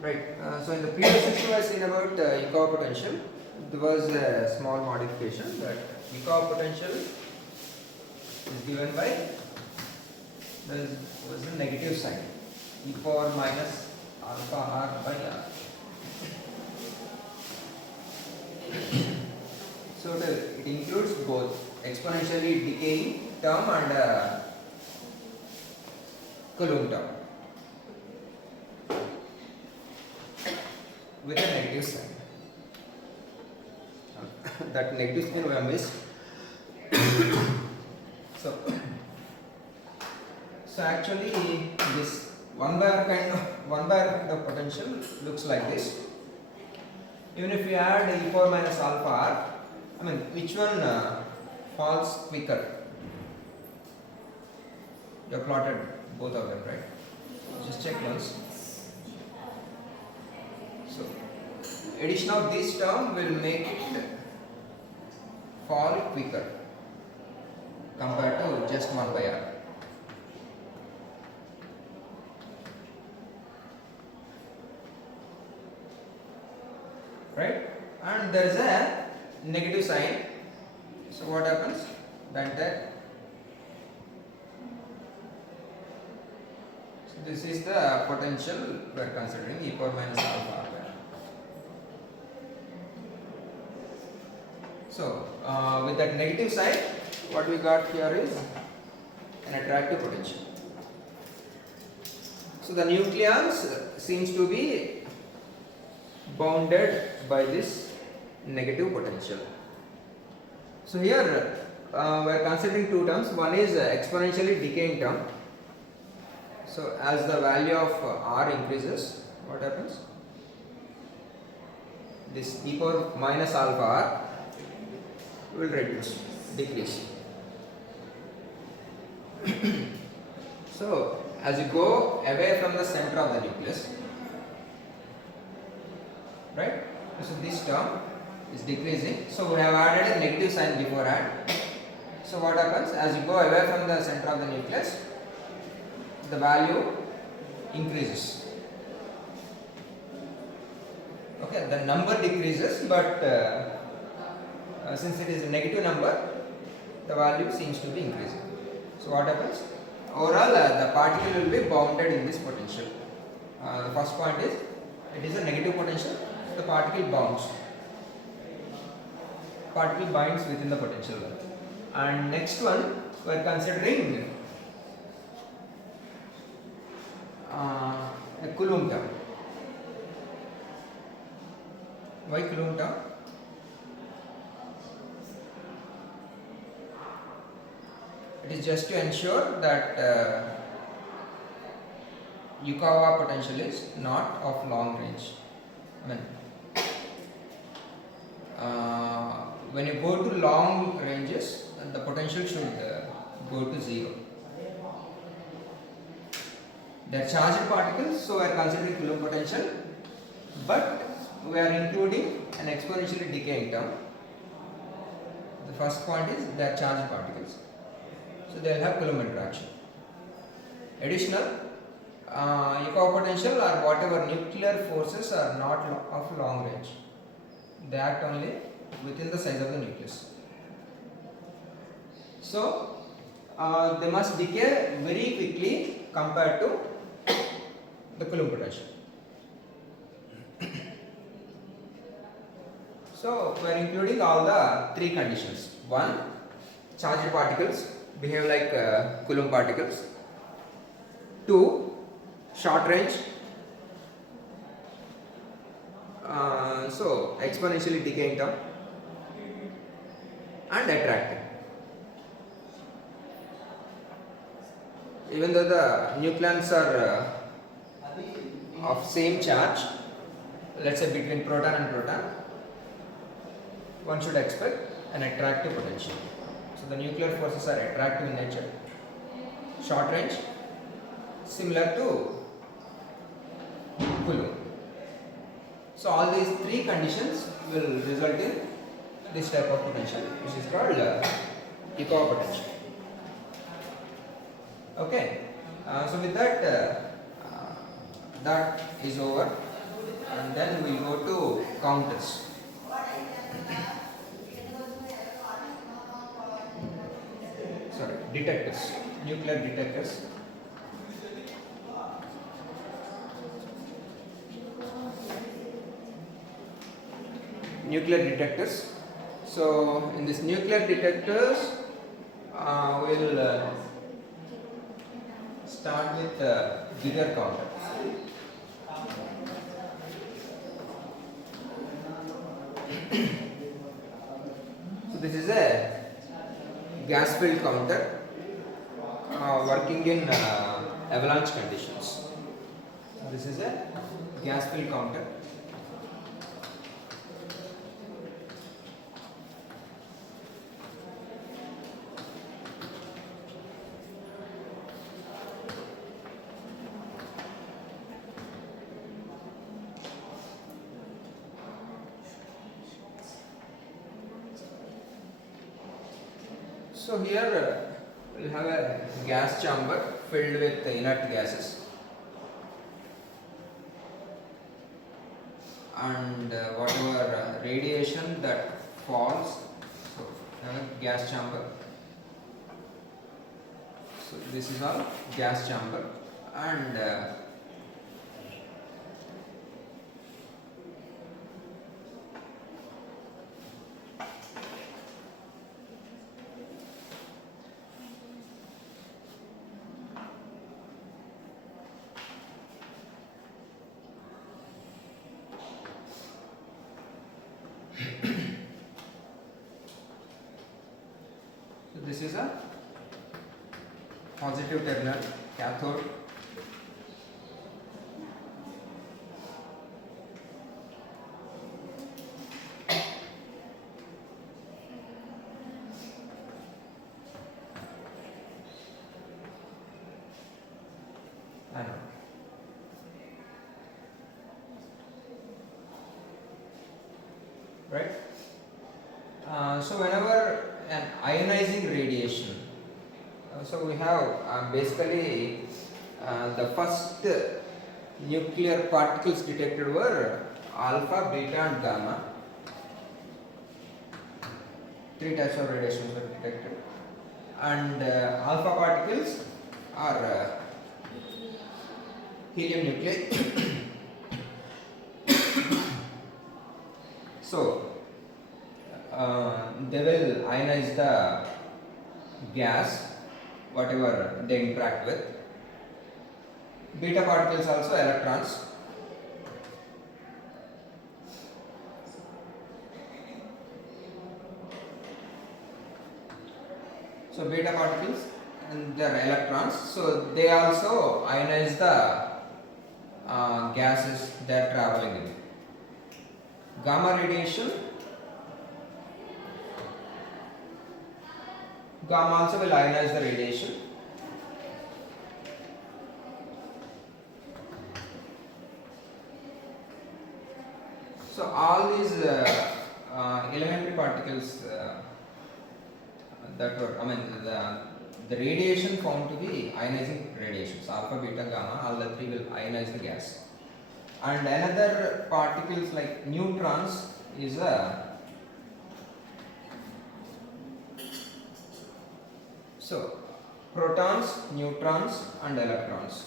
Right. So in the previous section, I seen about Yukawa potential. There was a small modification that Yukawa potential is given by there was a negative sign, e power minus alpha r by r. So it includes both exponentially decaying term and Coulomb term with a negative sign. That negative sign we have missed. So actually this 1 by r kind of potential looks like this. Even if we add e power minus alpha r, I mean which one falls quicker? You have plotted both of them, right? Just check once. So addition of this term will make it fall quicker compared to just 1 by r. Right? And there is a negative sign. So what happens? That so this is the potential we are considering, e power minus alpha r. So with that negative sign, what we got here is an attractive potential. So the nucleons seems to be bounded by this negative potential. So here we are considering two terms. One is exponentially decaying term. So as the value of r increases, what happens? This e power minus alpha r will decrease. So as you go away from the center of the nucleus, right? So this term is decreasing. So we have added a negative sign beforehand. So what happens? As you go away from the center of the nucleus, the value increases. Okay, the number decreases, but since it is a negative number, the value seems to be increasing. So what happens? Overall, the particle will be bounded in this potential. The first point is it is a negative potential. The particle bounds. Particle binds within the potential. And next one, we are considering a Coulomb term. Why Coulomb term? It is just to ensure that Yukawa potential is not of long range. I mean, when you go to long ranges, the potential should go to 0. They are charged particles, so we are considering Coulomb potential, but we are including an exponentially decaying term. The first point is they are charged particles, so they will have Coulomb interaction. Additional, Yukawa potential or whatever nuclear forces are not of long range. They act only within the size of the nucleus. So they must decay very quickly compared to the Coulomb potential. So we are including all the three conditions. One, charged particles behave like Coulomb particles. Two, short range. So exponentially decaying term and attractive. Even though the nucleons are of same charge, let's say between proton and proton, one should expect an attractive potential. So the nuclear forces are attractive in nature. Short range, similar to Coulomb. So all these three conditions will result in this type of potential, which is called Yukawa potential. Okay, so with that, that is over. and then we will go to counters. Sorry, detectors, nuclear detectors. Nuclear detectors. So in this nuclear detectors, we'll start with Geiger counter. So this is a gas filled counter working in avalanche conditions. So this is a gas filled counter. So here we'll have a gas chamber filled with inert gases, and whatever radiation that falls, so we have a gas chamber. So this is our gas chamber, and so this is a positive terminal, cathode. Anode. Right? So whenever an ionizing radiation, so we have basically the first nuclear particles detected were alpha, beta and gamma. 3 types of radiations were detected, and alpha particles are helium nuclei. So they will ionize the gas whatever they interact with. Beta particles also electrons. So beta particles and they are electrons, so they also ionize the gases they are traveling in. Gamma radiation, gamma also will ionize the radiation. So all these elementary particles that were, the radiation found to be ionizing radiations, alpha, beta, gamma, all the three will ionize the gas. And another particles like neutrons is a, so protons, neutrons and electrons.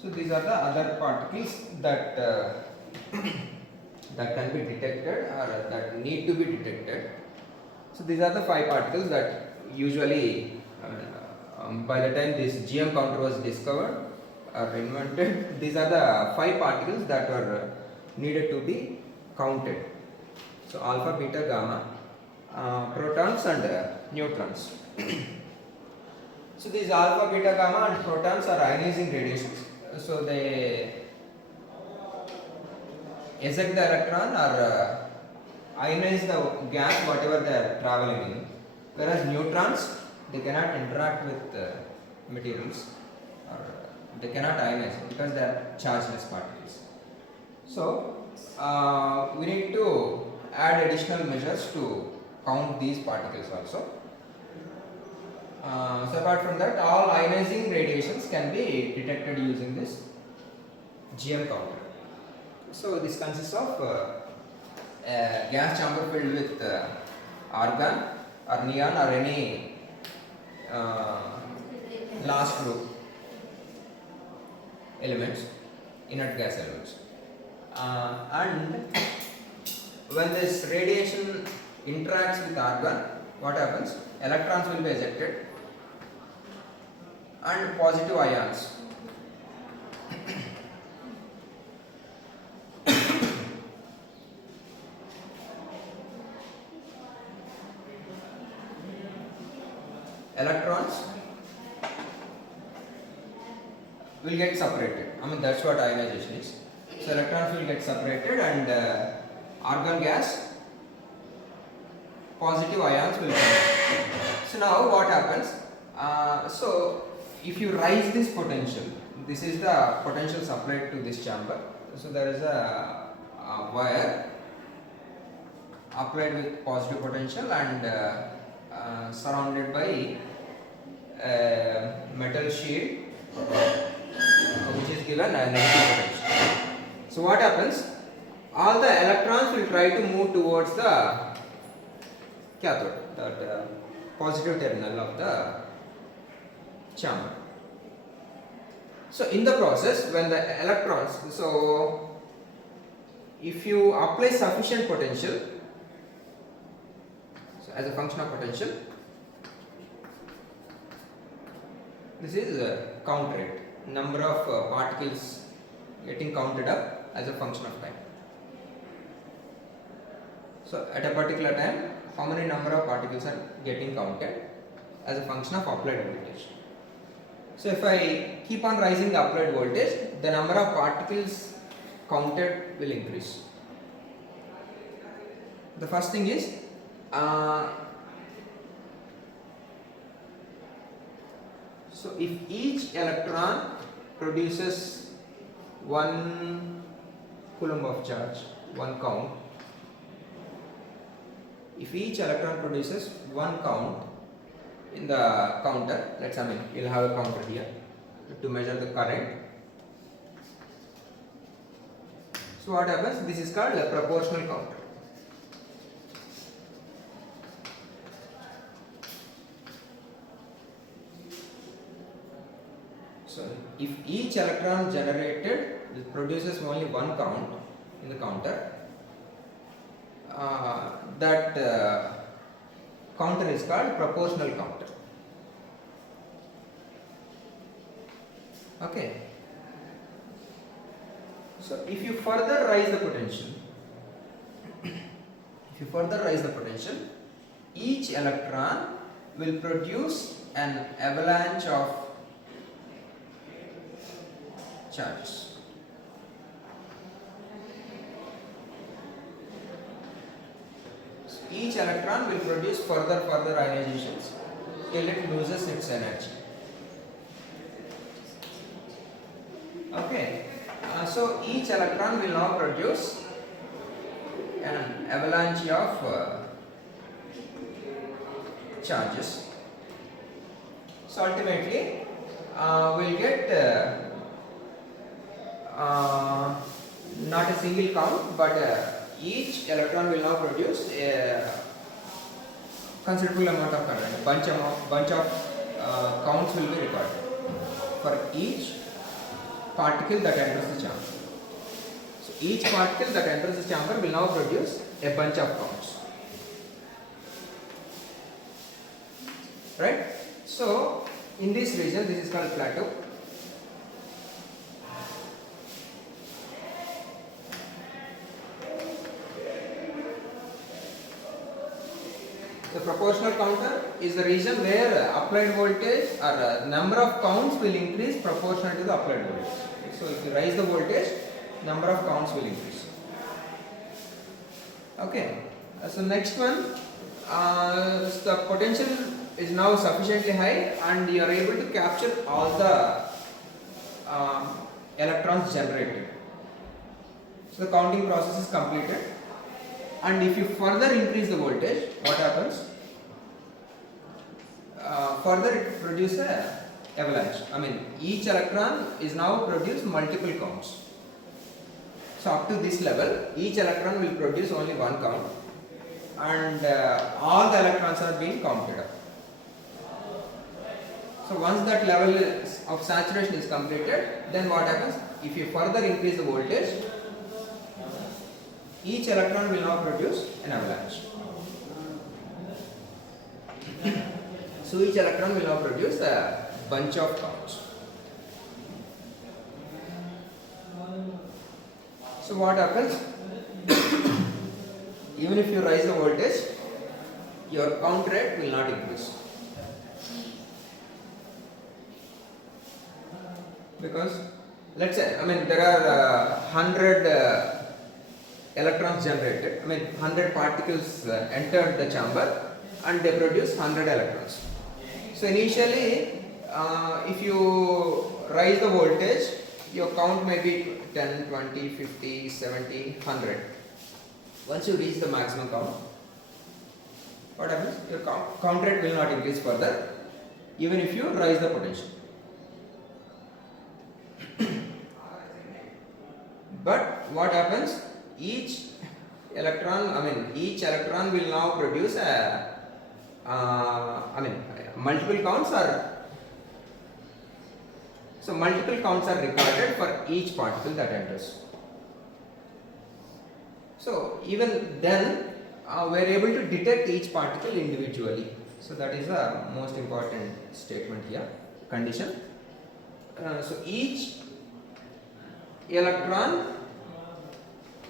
So these are the other particles that that can be detected or that need to be detected. So these are the 5 particles that usually by the time this GM counter was discovered or invented, these are the 5 particles that were needed to be counted. So alpha, beta, gamma, protons and neutrons. So these alpha, beta, gamma and protons are ionizing radiations. So they eject the electron or ionize the gas whatever they are traveling in. Whereas neutrons, they cannot interact with materials or they cannot ionize because they are chargeless particles. So we need to add additional measures to count these particles also. So apart from that, all ionizing radiations can be detected using this GM counter. So this consists of a gas chamber filled with argon or neon or any last group elements, inert gas elements, and when this radiation interacts with argon, what happens? Electrons will be ejected and positive ions electrons will get separated. I mean, that's what ionization is. So electrons will get separated and argon gas, positive ions will come. So now what happens? So if you rise this potential, this is the potential supplied to this chamber. So there is a wire applied with positive potential and surrounded by metal sheet which is given a negative potential. So what happens? All the electrons will try to move towards the cathode, that positive terminal of the chamber. So in the process, when the electrons, so if you apply sufficient potential, so as a function of potential, this is count rate, number of particles getting counted up as a function of time. So at a particular time, how many number of particles are getting counted as a function of applied voltage. So if I keep on rising the applied voltage, the number of particles counted will increase. The first thing is so if each electron produces 1 coulomb of charge, 1 count, if each electron produces 1 count in the counter, let's say, we'll have a counter here to measure the current. So what happens? This is called a proportional counter. So if each electron generated produces only 1 count in the counter, that counter is called proportional counter. Okay. So if you further rise the potential, each electron will produce an avalanche of charges. Each electron will produce further ionizations till it loses its energy. Okay, so each electron will now produce an avalanche of charges. So ultimately, we'll get not a single count, but each electron will now produce a considerable amount of current. A bunch of counts will be recorded for each particle that enters the chamber. So each particle that enters the chamber will now produce a bunch of counts. Right? So in this region, this is called plateau. The proportional counter is the region where applied voltage or number of counts will increase proportional to the applied voltage. So if you raise the voltage, number of counts will increase. Okay. So next one, the potential is now sufficiently high and you are able to capture all the electrons generated. So the counting process is completed. And if you further increase the voltage, what happens? Further it produces an avalanche. I mean, each electron is now produce multiple counts. So up to this level, each electron will produce only one count, and all the electrons are being counted up. So once that level of saturation is completed, then what happens? If you further increase the voltage, each electron will now produce an avalanche. So each electron will now produce a bunch of counts. So what happens? Even if you raise the voltage, your count rate will not increase. Because let's say, there are 100 electrons generated, 100 particles entered the chamber and they produce 100 electrons. So initially, if you raise the voltage, your count may be 10, 20, 50, 70, 100. Once you reach the maximum count, what happens? Your count rate will not increase further, even if you raise the potential. But what happens? Each electron will now produce multiple counts are recorded for each particle that enters. So even then, we are able to detect each particle individually. So that is the most important statement here, condition. So each electron,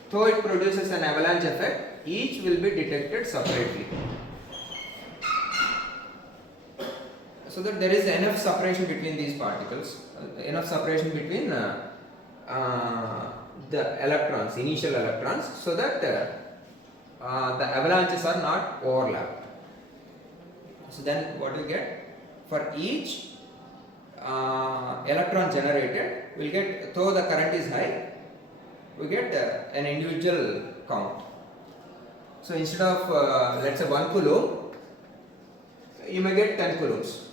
though it produces an avalanche effect, each will be detected separately, so that there is enough separation between these particles, enough separation between the electrons, initial electrons, so that the avalanches are not overlapped. So then what you get? For each electron generated, we'll get, though the current is high, we get an individual count. So instead of let's say 1 coulomb, you may get 10 coulombs,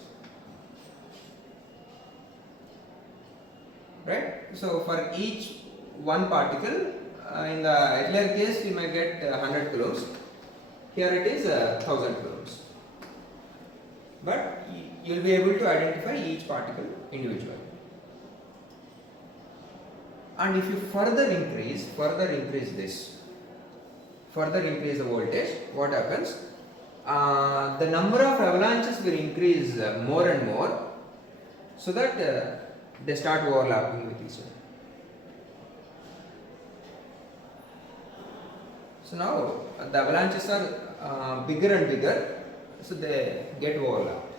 right? So for each one particle, in the earlier case you may get 100 coulombs, here it is 1000 coulombs, but you will be able to identify each particle individually. And if you further increase the voltage, what happens? The number of avalanches will increase more and more, so that they start overlapping with each other. So now the avalanches are bigger and bigger, so they get overlapped.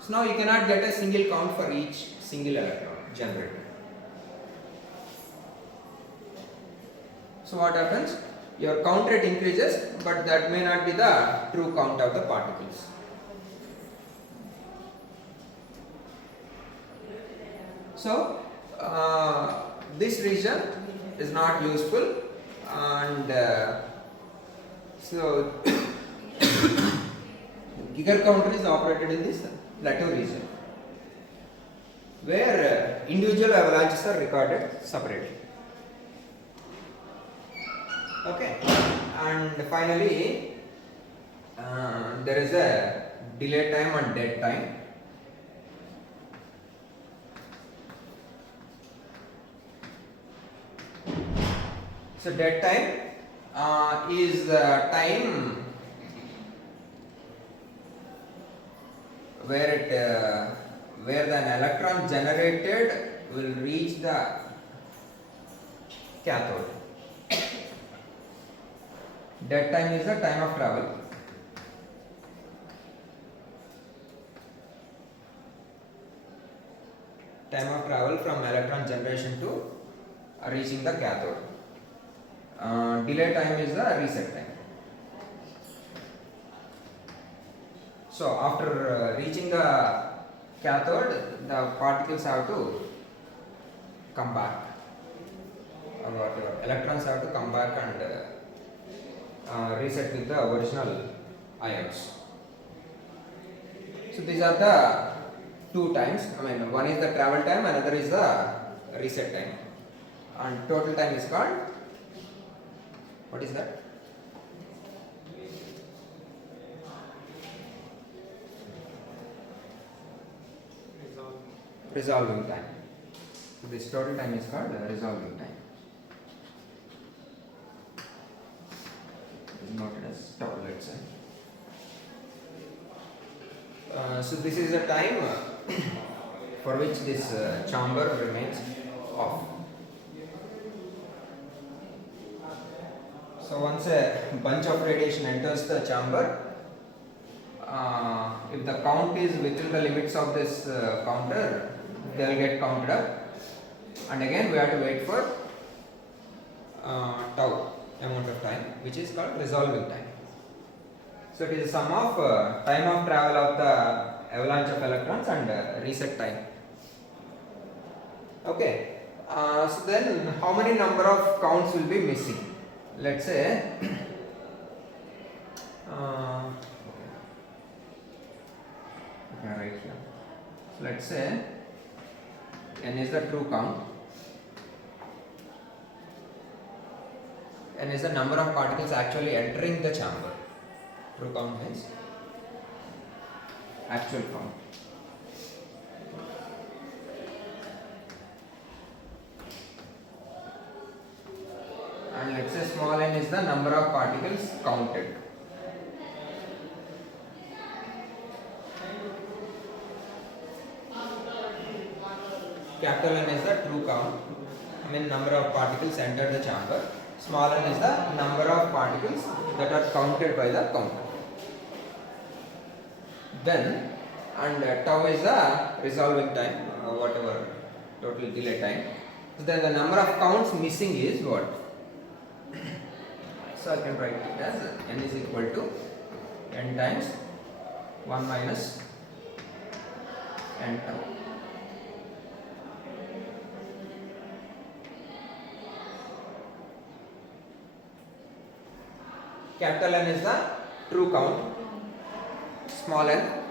So now you cannot get a single count for each single electron generated. So what happens? Your count rate increases, but that may not be the true count of the particles. So this region is not useful, and so Geiger counter is operated in this plateau region, where individual avalanches are recorded separately. Okay, and finally there is a delay time and dead time. So dead time is the time where the electron generated will reach the cathode. Dead time is the time of travel. Time of travel from electron generation to reaching the cathode. Delay time is the reset time. So after reaching the cathode, the particles have to come back, or whatever, electrons have to come back and reset with the original ions. So these are the two times. One is the travel time, another is the reset time. and total time is called, what is that? Resolving time. So this total time is called resolving time. It is noted as tau, let's say. So this is the time for which this chamber remains off. So once a bunch of radiation enters the chamber, if the count is within the limits of this counter, they will get counted up, and again we have to wait for tau amount of time, which is called resolving time. So it is the sum of time of travel of the avalanche of electrons and reset time. Okay. So then, how many number of counts will be missing? Let's say. Right here. So let's say n is the true count. N is the number of particles actually entering the chamber. True count means actual count. And let's say small n is the number of particles counted. Capital N is the true count, I mean number of particles entered the chamber. Small n is the number of particles that are counted by the counter. Then, and tau is the resolving time, whatever total delay time. So then the number of counts missing is what? So I can write it as n is equal to n times 1 minus n tau. Capital N is the true count, small n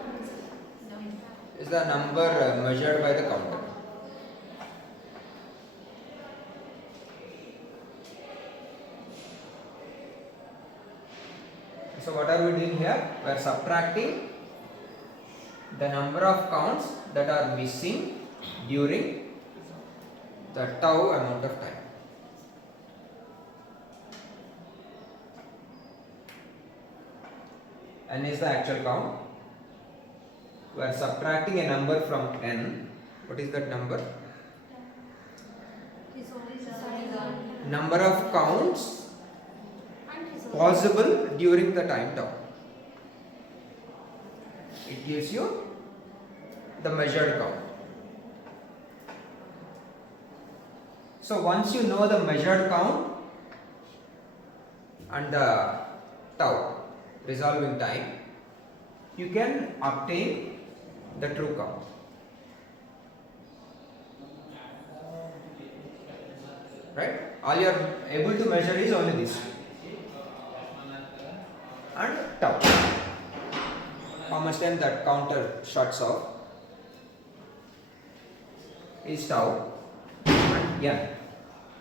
is the number measured by the counter. So what are we doing here? We are subtracting the number of counts that are missing during the tau amount of time. N is the actual count. We are subtracting a number from n. What is that number? Number of counts possible during the time tau. It gives you the measured count. So once you know the measured count and the tau resolving time, you can obtain the true count. Right? All you are able to measure is only this. And tau. How much time that counter shuts off is tau and n.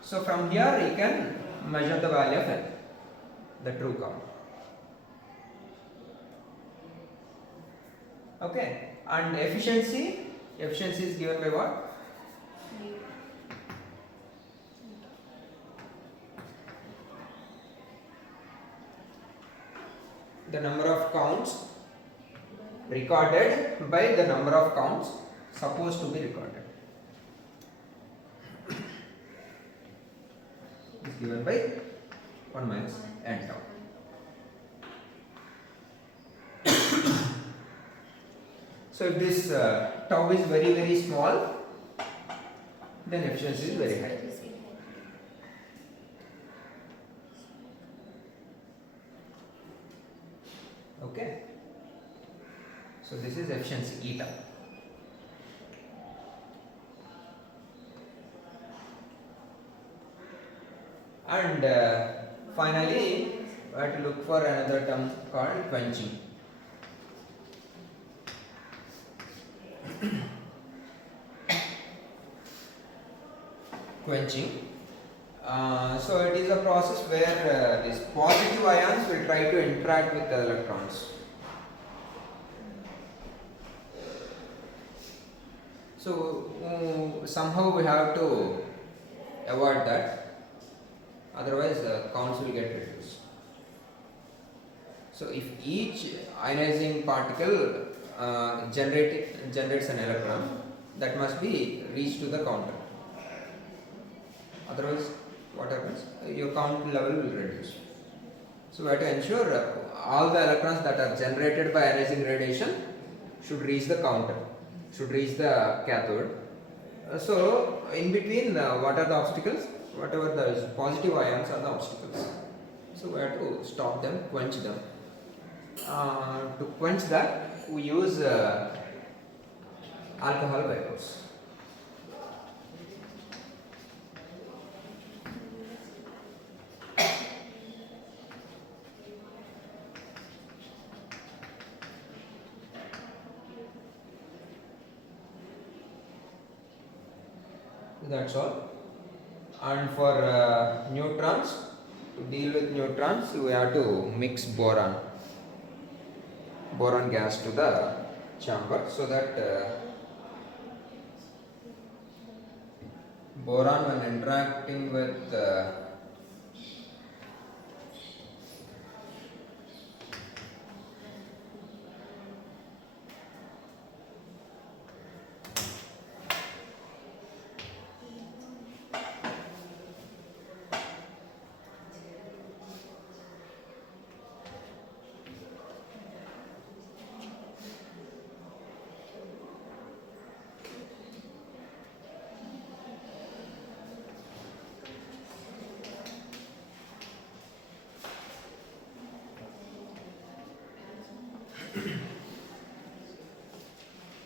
So from here you can measure the value of n, the true count. Okay, and efficiency is given by what? The number of counts recorded by the number of counts supposed to be recorded is given by 1 minus n tau. So if this tau is very very small, then efficiency is very high. Okay. So this is efficiency eta. And finally, we have to look for another term called quenching. Quenching. So it is a process where these positive ions will try to interact with the electrons. So somehow we have to avoid that, otherwise the counts will get reduced. So if each ionizing particle generates an electron, that must be reached to the counter. Otherwise, what happens? Your count level will reduce. So we have to ensure all the electrons that are generated by ionizing radiation should reach the counter, should reach the cathode. So in between, what are the obstacles? Whatever the positive ions are the obstacles. So we have to stop them, quench them. To quench that, we use alcohol vapors. That's all. And for neutrons, to deal with neutrons, we have to mix boron gas to the chamber, so that boron, when interacting with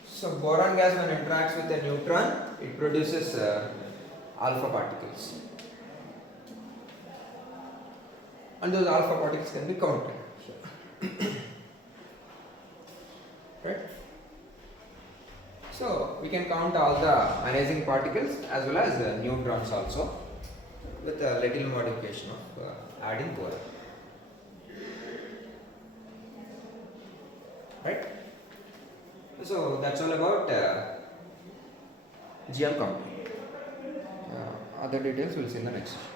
so boron gas, when interacts with a neutron, it produces alpha particles, and those alpha particles can be counted. Right? So we can count all the ionizing particles as well as the neutrons also, with a little modification of adding boron. Right? So that's all about GM counting. Other details we'll see in the next session.